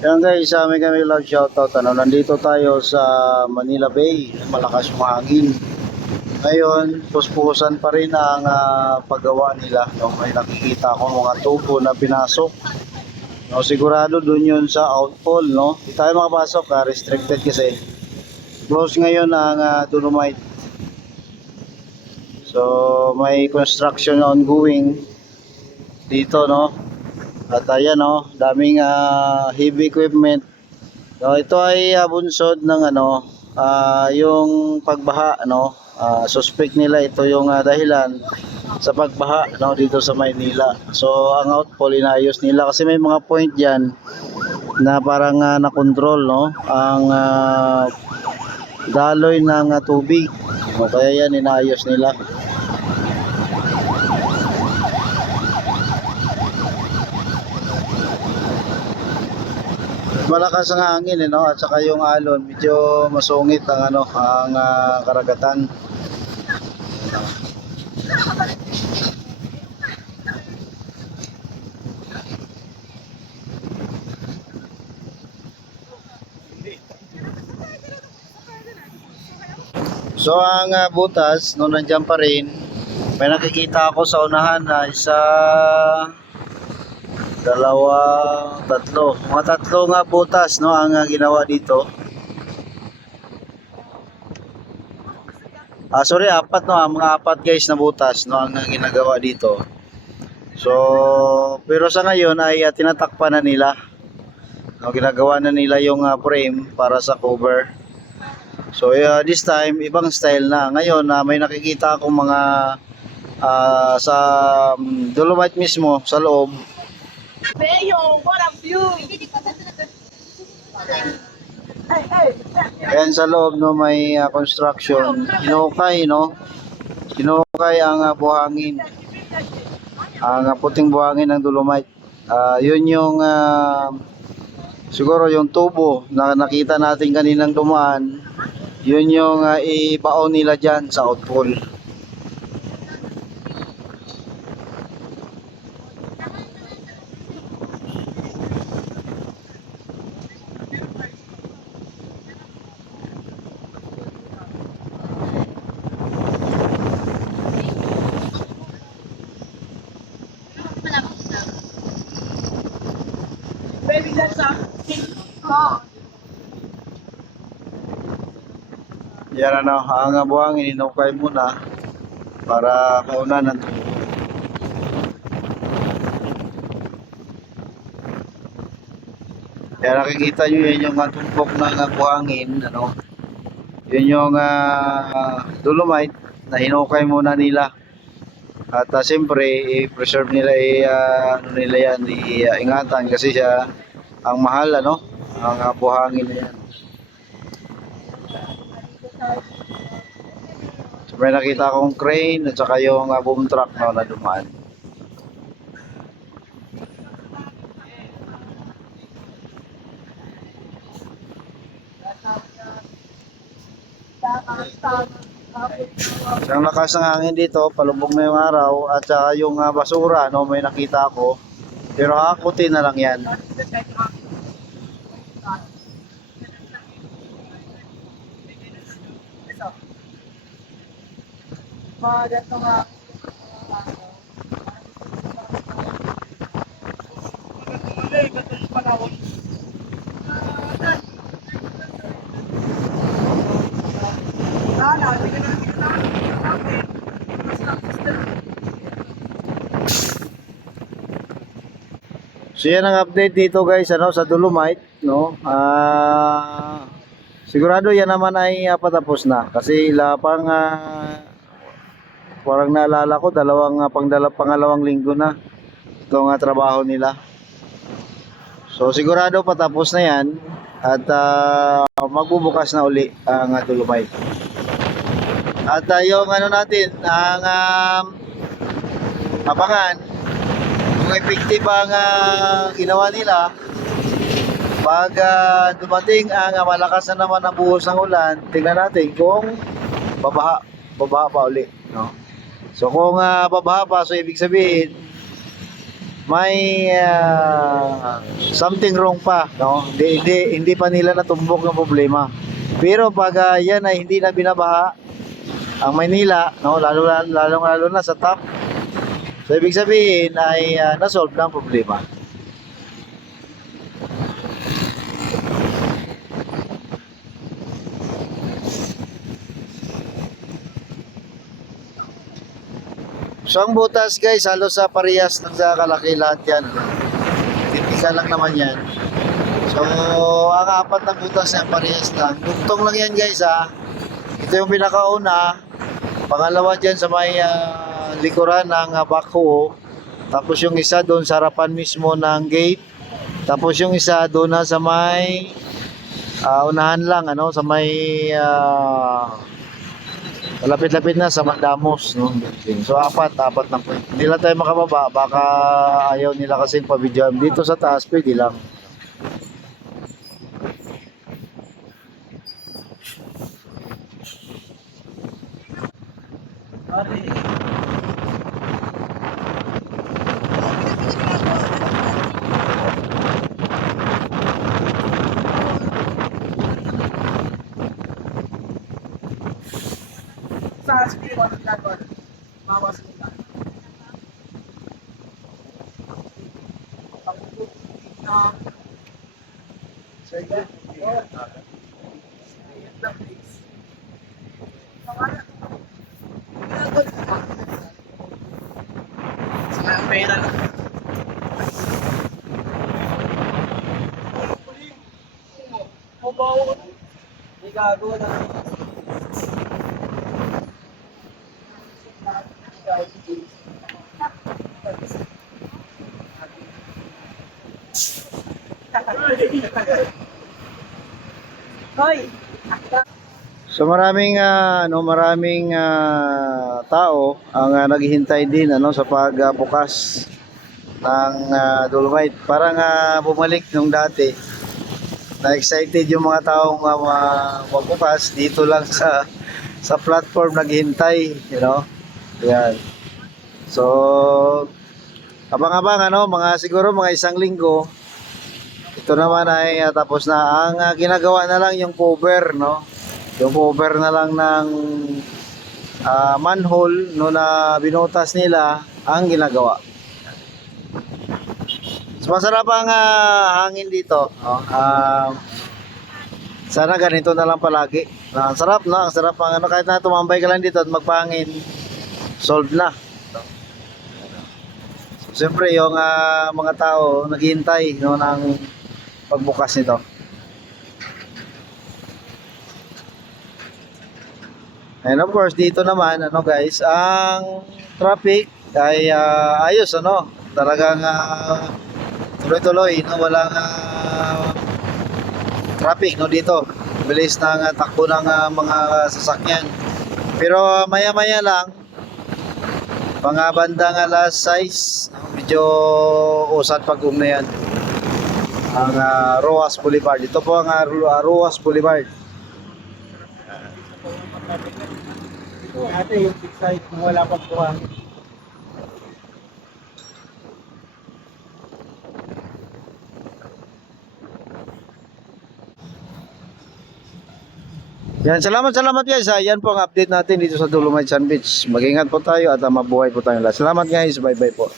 Yan guys, sa amin kami love shoutout. Nandito tayo sa Manila Bay, malakas yung hangin. Ngayon, puspusan pa rin ang paggawa nila. No? May nakikita ako mga tubo na pinasok. No, sigurado dun yun sa outfall, no? Hindi tayo makapasok, restricted kasi. Close ngayon ang Dolomite. So, may construction ongoing dito, no? At ayan, no? Daming heavy equipment. So, ito ay bunsod ng yung pagbaha, no? Suspect nila ito yung dahilan sa pagbaha, no, dito sa Maynila. So, ang outfall inayos nila kasi may mga point diyan na parang na-control, no? Ang daloy ng tubig. O, kaya yan inayos nila. Malakas ang hangin, no? At saka yung alon, medyo masungit ang karagatan. So ang butas, no, nandiyan pa rin. May nakikita ako sa unahan na isa, dalawa, tatlo. Mga tatlo nga butas, no, ang ginawa dito. Sorry, apat, no, mga apat guys na butas, no, ang ginagawa dito. So, pero sa ngayon ay tinatakpan na nila. No, ginagawa na nila yung frame para sa cover. So, this time, ibang style na. Ngayon, may nakikita akong mga sa Dolomite mismo, sa loob. Ayan sa loob, no, may construction. Hinukay, no? Hinukay ang buhangin. Ang puting buhangin ng Dolomite. Yun yung siguro yung tubo na nakita natin kaninang dumaan. Yun yung ibaon nila dyan sa outfall. Baby, that's a Yan, ang buhangin inukay muna para mauna ng tubo. Kaya nakikita nyo yan yung tumpok ng buhangin, ano? Yun yung Dolomite na hinukay muna nila. At siyempre, i-preserve nila, nila yan, ingatan kasi siya ang mahal, ano? Ang buhangin na yan. So, may nakita akong crane at saka yung boom truck, no, na dumaan. So, ang lakas ng hangin dito, palubog na yung araw at saka yung basura, no, may nakita ako. Pero hakutin na lang yan. So yan ang update dito guys, ano, sa Dolomite, no. Sigurado yan naman ay patapos na kasi lapang parang naalala ko pangalawang linggo na itong trabaho nila. So sigurado patapos na yan at magbubukas na uli ang Dolomite. At yung natin, ang abangan kung effective ang ginawa nila pag dumating ang malakas na naman ang buhos ng ulan. Tingnan natin kung babaha pa uli, no? So kung babaha pa, so ibig sabihin may something wrong pa, no? Hindi pa nila natumbok yung problema. Pero pag yan ay hindi na binabaha ang Maynila, no, lalo na sa top. So ibig sabihin ay na-solve na ang problema. So ang butas guys, halos sa parehas ng sa kalaki lahat yan. Tipika lang naman yan. So ang apat na butas yan parehas lang. Duktong lang yan guys ha. Ito yung pinakauna. Pangalawa dyan sa may likuran ng backhoe. Tapos yung isa doon sa harapan mismo ng gate. Tapos yung isa doon na sa may unahan lang, ano, sa may malapit-lapit na sa Mandamos, no? So apat na point. Hindi lang tayo makababa, baka ayaw nila kasing pa-videoan. Dito sa taas pwede lang. Sa spirit ng ginagawa. Bawas nila. Pera lang. Hindi gago na. Hoy! So maraming tao ang naghihintay din ano sa pagbukas ng Dolomite. Parang bumalik nung dati. Na excited yung mga taong magbukas dito lang sa platform naghihintay, you know. Yan. So abang-abang siguro mga isang linggo. Ito naman ay tapos na. Ang ginagawa na lang yung cover, no? Yung cover na lang ng manhole no, na binutas nila ang ginagawa. So, masarap ang hangin dito, no? Sana ganito na lang palagi. Ang sarap, no? Ang sarap ang kahit na tumambay ka lang dito at magpahangin, solve na. So, siyempre yung mga tao naghihintay, no, ng pagbukas nito. And of course, dito naman, guys, ang traffic ay ayos, talagang tuloy-tuloy, no, walang traffic, no, dito. Bilis ng takbo ng mga sasakyan. Pero maya-maya lang, mga bandang alas 6, medyo usad pag-um na yan. Ang Roas Boulevard. Ito po ang Roas Boulevard. Ate, yung big side, kung wala pang buhang. Yan, salamat guys. Yan po ang update natin dito sa Dolomite Sun Beach. Mag-ingat po tayo at mabuhay po tayong lahat. Salamat guys. Bye-bye po.